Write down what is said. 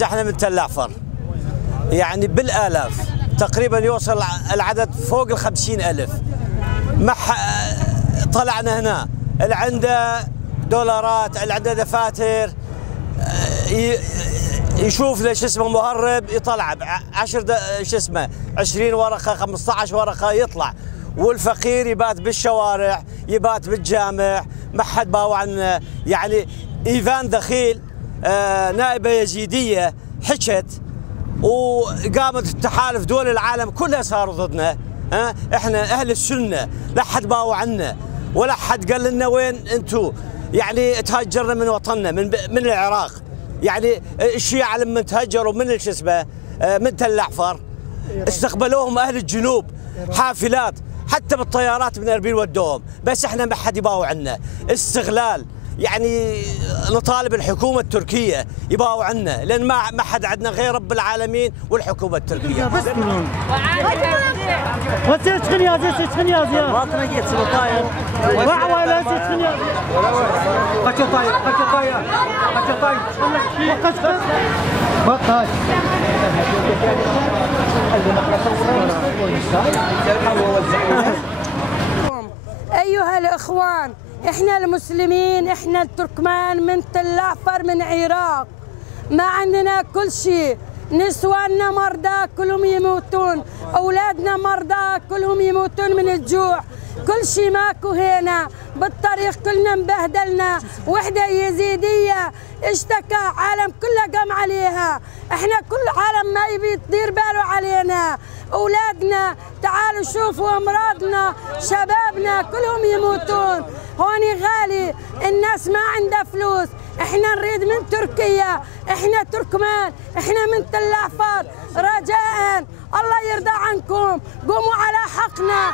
نزحنا احنا من تل عفر يعني بالالاف، تقريبا يوصل العدد فوق ال50,000. طلعنا هنا اللي عنده دولارات، اللي عنده دفاتر، يشوف له شو اسمه مهرب يطلع 20 ورقه 15 ورقه يطلع، والفقير يبات بالشوارع، يبات بالجامع، ما حد باوع عنه. يعني ايفان دخيل نائبه يزيديه حكت وقامت التحالف دول العالم كلها صاروا ضدنا. احنا اهل السنه لا حد باوع عنا ولا حد قال لنا وين انتم. يعني تهجرنا من وطننا من العراق. يعني الشيعة لما تهجروا من شو اسمه من تل عفر استقبلوهم اهل الجنوب حافلات، حتى بالطيارات من اربيل ودوهم، بس احنا ما حد يباوع عنا. استغلال. يعني نطالب الحكومه التركيه يباوع عنا، لان ما حد عندنا غير رب العالمين والحكومه التركيه. بس وتسخن يا زي تسخن يا زي ما تنقيت سلطاير وعوالة تسخن يا زي قشو طاير قشو طاير قشو طاير بقاش ايها الاخوان، احنا المسلمين، احنا التركمان من تل عفر من العراق، ما عندنا كل شيء. نسواننا مرضى كلهم يموتون، اولادنا مرضى كلهم يموتون من الجوع، كل شيء ماكو هنا بالطريق، كلنا مبهدلنا. وحده يزيديه اشتكى عالم كله قام عليها، احنا كل عالم ما يبي تدير باله علينا. اولادنا تعالوا شوفوا امراضنا، شبابنا كلهم يموتون. هوني غالي، الناس ما عندها فلوس. احنا نريد من تركيا، احنا تركمان، احنا من تل عفر، رجاء الله يرضى عنكم قوموا على حقنا.